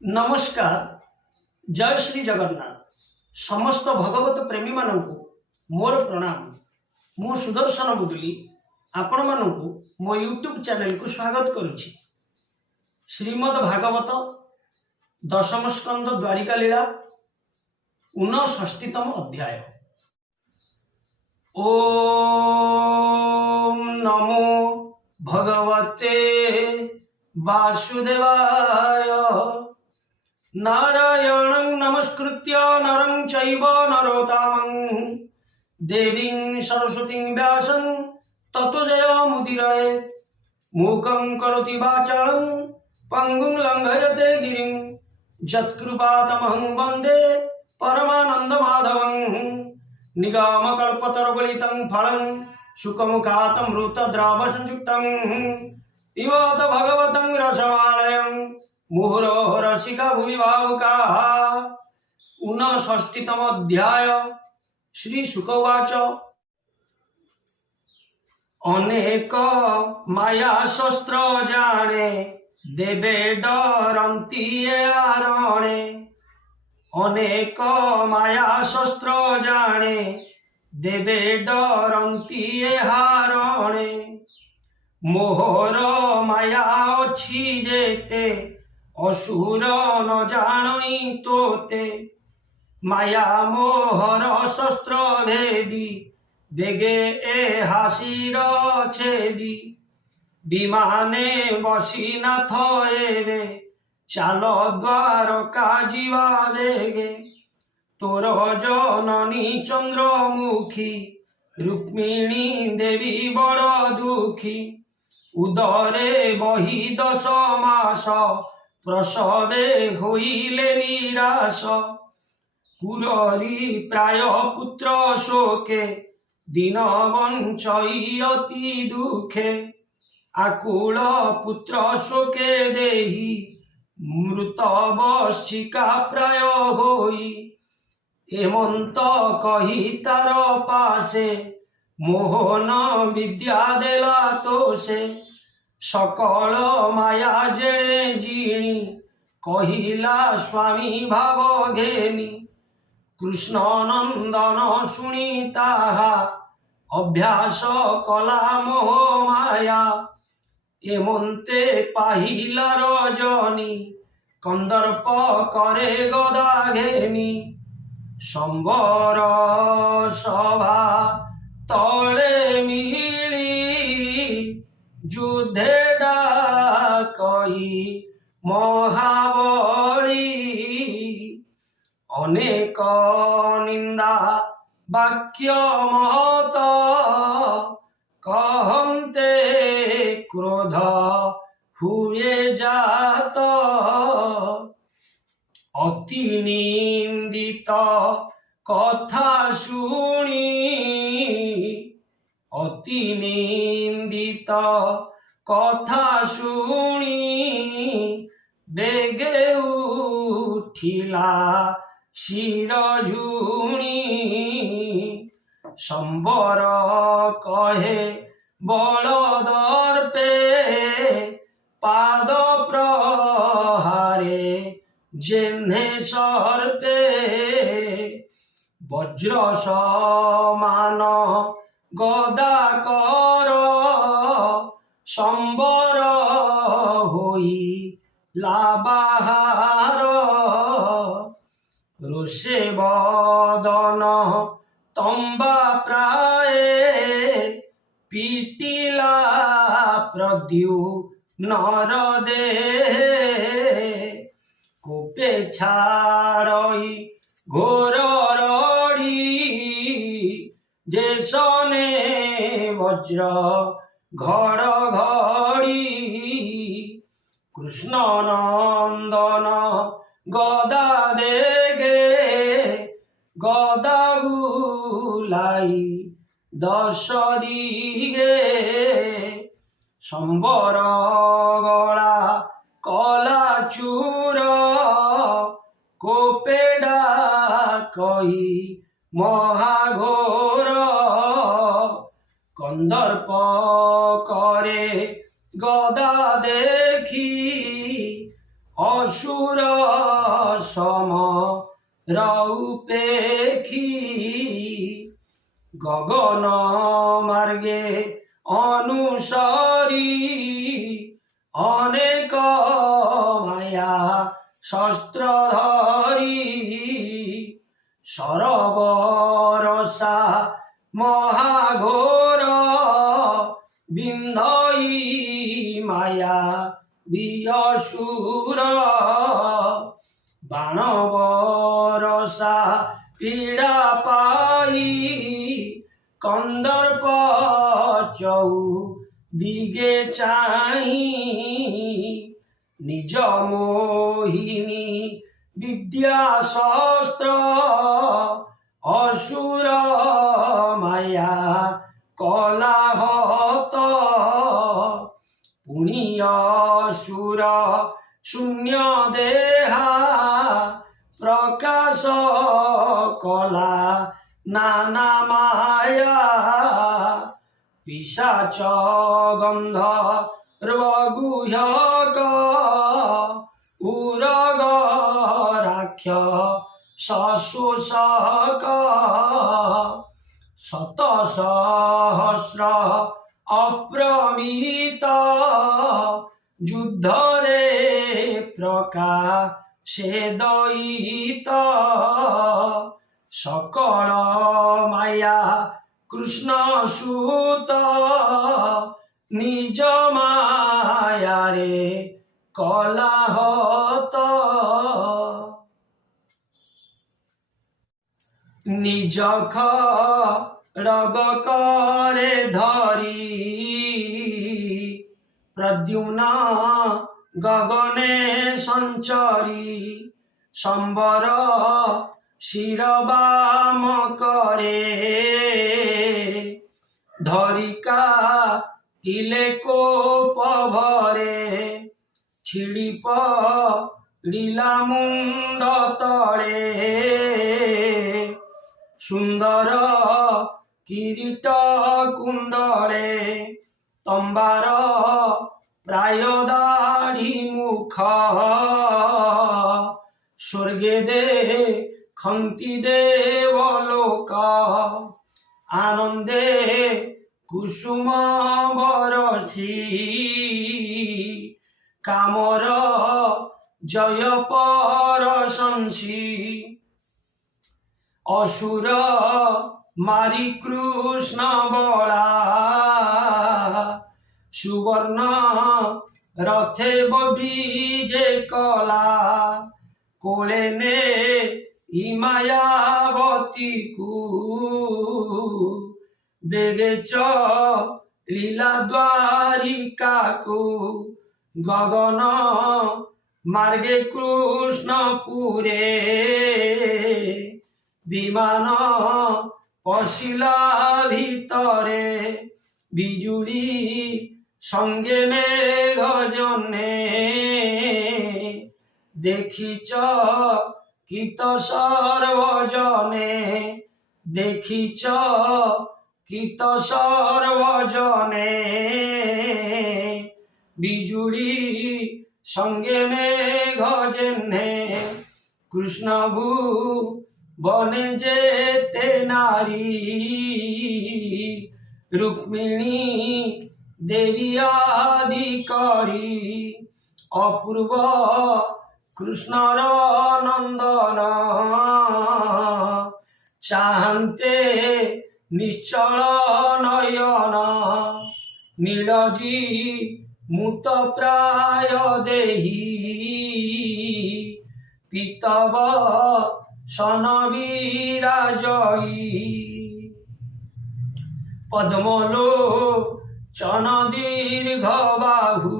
नमस्कार। जय श्री जगन्नाथ। समस्त भगवत प्रेमी मानू मोर प्रणाम। मु सुदर्शन मुदुली आपण मानू मो यूट्यूब चैनल को स्वागत करुछि। श्रीमद् भागवत दशम स्कंद द्वारिका लीला 59तम अध्याय। ओम नमो भगवते वासुदेवाय। नारायणं नमस्कृत्य नरं चैव नरोत्तमं देवीं सरस्वतीं व्यासं ततो जयमुदीरयेत्। मूकं करोति वाचालं पङ्गुं लङ्घयते गिरिं यत्कृपातमहं वन्दे परमानन्दमाधवं। निगमकल्पतरुगलितं फलं शुकमुखातमृतद्रावसंयुक्तं पिबत भगवतं रसमालयं मुहुरो रसिका भुवि भावुकाः। 59तम अध्याय। श्री शुकवाच। अनेक माया शस्त्र जाने देवे डरंती आरणे। अनेक माया शस्त्र जाने देवे डरंती हारणे। मोहर माया अछि जेते असुर न जानई तोते। माया मोहर शस्त्र भेदी बेगे ए हासिर छेदी। विमाने बसी नाथ एवे चाल द्वारका जीवा बेगे। तोर जननी चंद्रमुखी रुक्मिणी देवी बड़ दुखी। उदरे बही 10 मास प्रसवे होइले निराश। कुररी प्राय पुत्र शोके दिन बंचई अति दुखे। आकुल पुत्र शोके देही मृत बर्षिका प्राय होई। हेमंत कही तार पासे मोहन विद्या देला तोसे। सकल माया जेणे जीणी कहिला स्वामी भाव घेनी। कृष्ण नंदन शुणी ताहा अभ्यास कला मोह माया। एमंते पाहिला रजनी कंदर्प करे गदा घेनी। संबर सभा तले मिली युद्धे डाकई महाबली। अनेक निंदा वाक्य महत कहन्ते क्रोध हुए जात। अति निंदित कथा शुणी अति निंदित कथा शुणी बेगे उठिला शिर झुणी। संबर कहे बलदर्पे पाद प्रहारे जेन्हे सर्पे। वज्र समान गदा कर संबर होई लाबाहार। रोषे बदन तंबा प्राय पिटिला प्रद्यु नर दे। कोपे छाड़ई घोर रड़ी जेसने वज्र घर घड़ी। कृष्ण नंदन गदा बेगे गदा बुलाई 10 दिगे। संबर गला कला चूर कोपेडा कही महाघोर। कंदर्प करे गदा देखी অসুর সম রূপেক্ষী গগন মার্গে অনুসরী অনেক মায়া শস্ত্রধারী সরবরসা মহাঘোর বিন্ধই মায়া বিয়সুর বাণবরসা পীড়া পাই কন্দর্প চৌ দিগে চাই নিজ মোহিনী বিদ্যা শস্ত্র অসুর মায়া কলাহত পুণ্যসুর শূন্য দেহা প্রকাশ কলা নানা মায়া পিশাচ গন্ধ রগুহ্যক উরগ রাক্ষ শোষক শত সহস্র অপ্রমিত যুদ্ধরে প্রকাশে দয়িত সকল মায়া কৃষ্ণ সুত নিজ মায়ারে কলাহত নিজ খড়গ করে ধরি প্রদ্যুম্ন গগনে সঞ্চরি সম্বর শিরবাম করে ধরিকা তিলে কোপ ভরে ছিড়িপ লীলা মুন্ড তলে সুন্দর কিরীট কুণ্ডলে তম্বার প্রায় দাড়ি মুখ স্বর্গে দে খন্তি দেবলোক আনন্দে কুসুম বরছি কামর জয় পরশংসী অসুর মারি কৃষ্ণ বলা সুবর্ণ রথে বিজে কলা কোলে নে ইমায়াবতী কু বেগেছ লীলা দ্বারিকাকু গগন মার্গে কৃষ্ণপুরে বিমান পশিলা ভিতরে বিজুড়ি সঙ্গে মেঘ জনে দেখিছ কিত সর্বজনে দেখিছ কিত সর্বজনে বিজুড়ি সঙ্গে মেঘ জেনে কৃষ্ণভূ বনে যেতে নারী রুক্মিণী দেবী আদি করি অপূর্ব কৃষ্ণর নন্দন চাহান্তে নিশ্চল নয়ন নীলজি মুত প্রায় দেহি পিতব সন বিরাজয়ী পদ্মলো চন দীর্ঘ বাহু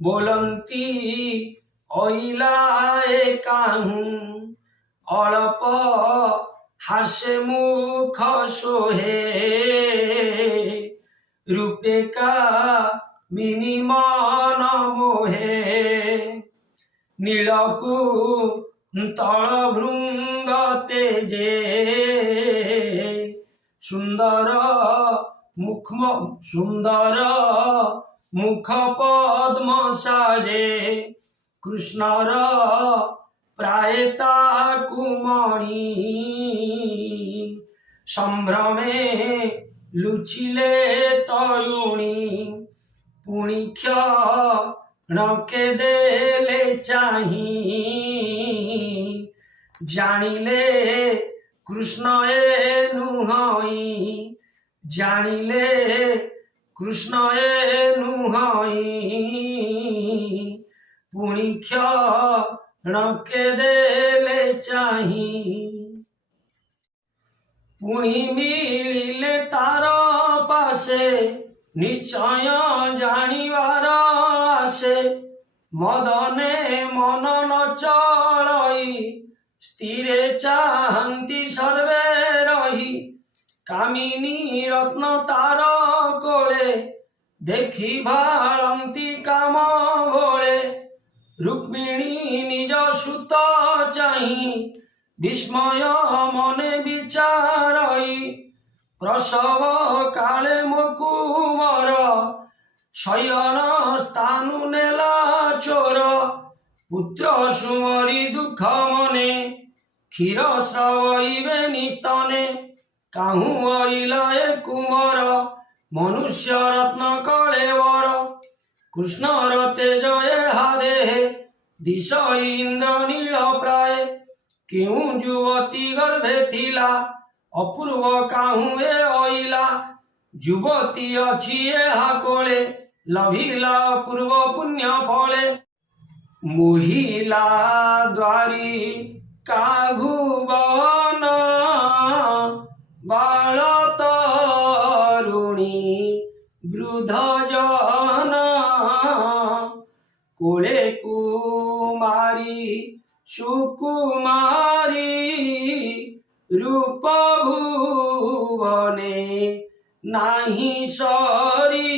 बोलंती ओइलाए काहू अल्प हासे मुख सोहे रूपे का मिनी मन मोहे नीलकू तल भृंग तेजे सुंदर मुख सुंदर মুখ পদ্ম সাজে কৃষ্ণর প্রায় তাকু মণি সম্ভ্রমে লুচিলে তরুণী পুଣି ক্ষণকে দেলে চাহি জানিলে কৃষ্ণ এনু হই জানিলে কৃষ্ণ এনু হই পুଣି ক্ষণকে দেলে চাহি পুଣି মিলিলে তার পাশে নিশ্চয় জানিবার আসে মদনে মন ন চলই স্থিরে চাহান্তি সর্বে রহি কামিনী রত্ন তার কোলে দেখি ভাଳନ୍ତି কাম ভোଳେ রুক্মিণী নিজ সুত চাহি বিস্ময় মনে বিচারই প্রসব কালে মকুমর শয়ন স্থানু নেলা চোর পুত্র সুমরি দুঃখ মনে ক্ষীর স্রবইবে নিস্তনে কাহু অইলা এ কুমর মনুষ্য রত্ন কলেবর কৃষ্ণর তেজ এহা দেহে দিশ ইন্দ্র নীল প্রায় কেউ যুবতী গর্ভে থিলা অপূর্ব কাহু এ অইলা যুবতী অছি এহা কোলে লভিলা পূর্ব পুণ্য ফলে মহিলা দ্বারী কাভুবন বাল তরুণী বৃদ্ধ জন কোলে কুমারী সুকুমারী রূপ ভুবনে নাহি সরি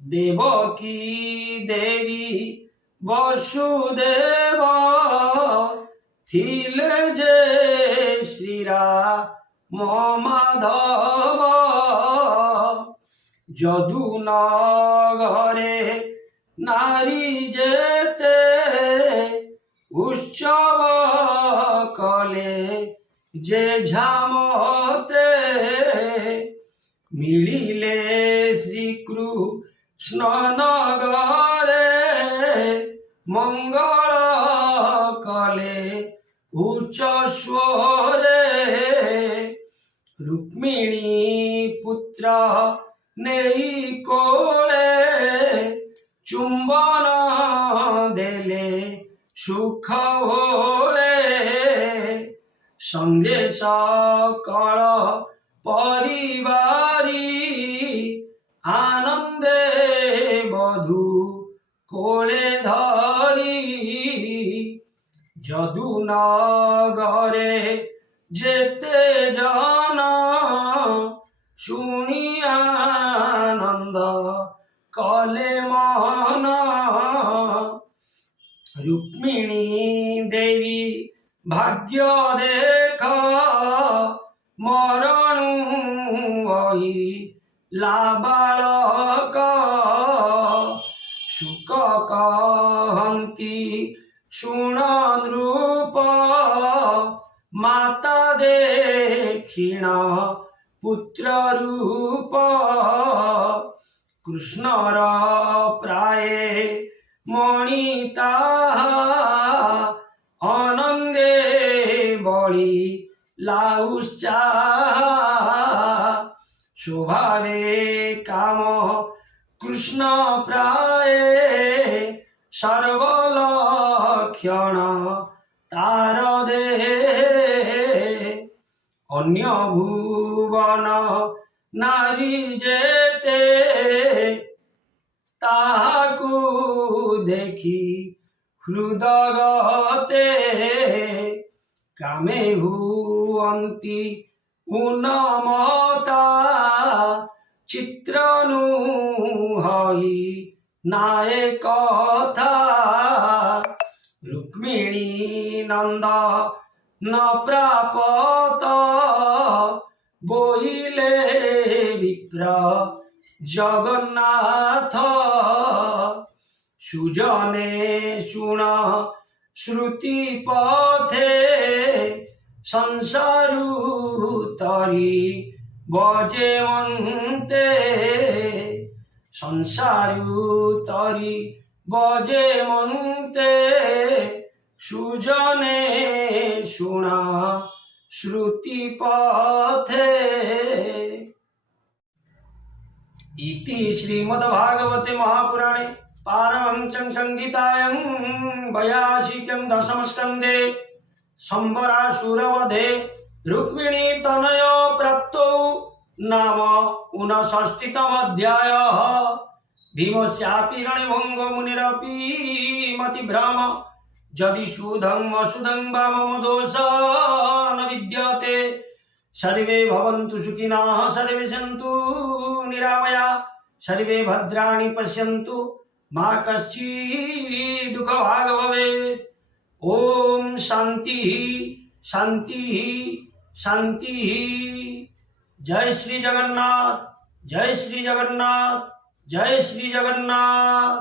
দেবকী দেবী বসুদেব থিলে যে শ্রীরাম মাধব যদু নগরে নারী যেতে উৎসব কলে যে ঝামতে মিলিলে শ্রীকৃষ্ণ নগরে মঙ্গল কলে উচ্চ স্বরে রুক্মিণী পুত্র নেই কোলে চুম্বন দেলে সুখ ভোলে সঙ্গে সকল পরিবারী আনন্দে বধূ কোলে ধরি যদু নগরে যেতে জন শুনি আনন্দ কলে মন রুক্মিণী দেবী ভাগ্য দেখ মরণু লাবালক সুখ কহନ୍ତି শুণ নৃপ মাতা দেখিণ পুত্র রূপ কৃষ্ণর প্রায় মণি তাহা অনঙ্গে বলি লাউচ্চাহা স্বভাবে কাম কৃষ্ণ প্রায় সর্বলক্ষণ তার দেহে অন্য ভুবন নারী যেতে তাহাকু দেখি হৃদগতে কামে হুয়ন্তি উন্মতা চিত্রনু হই নায়ে কথা রুক্মিণী নন্দ ন প্রাপত বইলে বিপ্র জগন্নাথ সুজনে শুণ শ্রুতি পথে সংসারু তরি বজে মন্তে সংসারু তরি বজে মন্তে সুজনে শুণ শ্রুতি পথে। इति श्रीमद्भागवते महापुराणे पारमहंस्यां संहितायां 82 दशमस्कन्धे शम्बरासुरवधे रुक्मिणी तनय प्राप्तौ नाम 59तमोऽध्यायः। भीमस्यापि रणभङ्ग मुनिरपि मतिभ्रम यदि शुद्धं अशुद्धं वा मम दोषः न विद्यते। सर्वे भवन्तु सुखिनः सर्वे सन्तु निरामया सर्वे भद्राणि पश्यन्तु मा कश्चित् दुःखभाग् भवेत्। ओम शांति शांति शांति। जय श्री जगन्नाथ जय श्री जगन्नाथ जय श्री जगन्नाथ।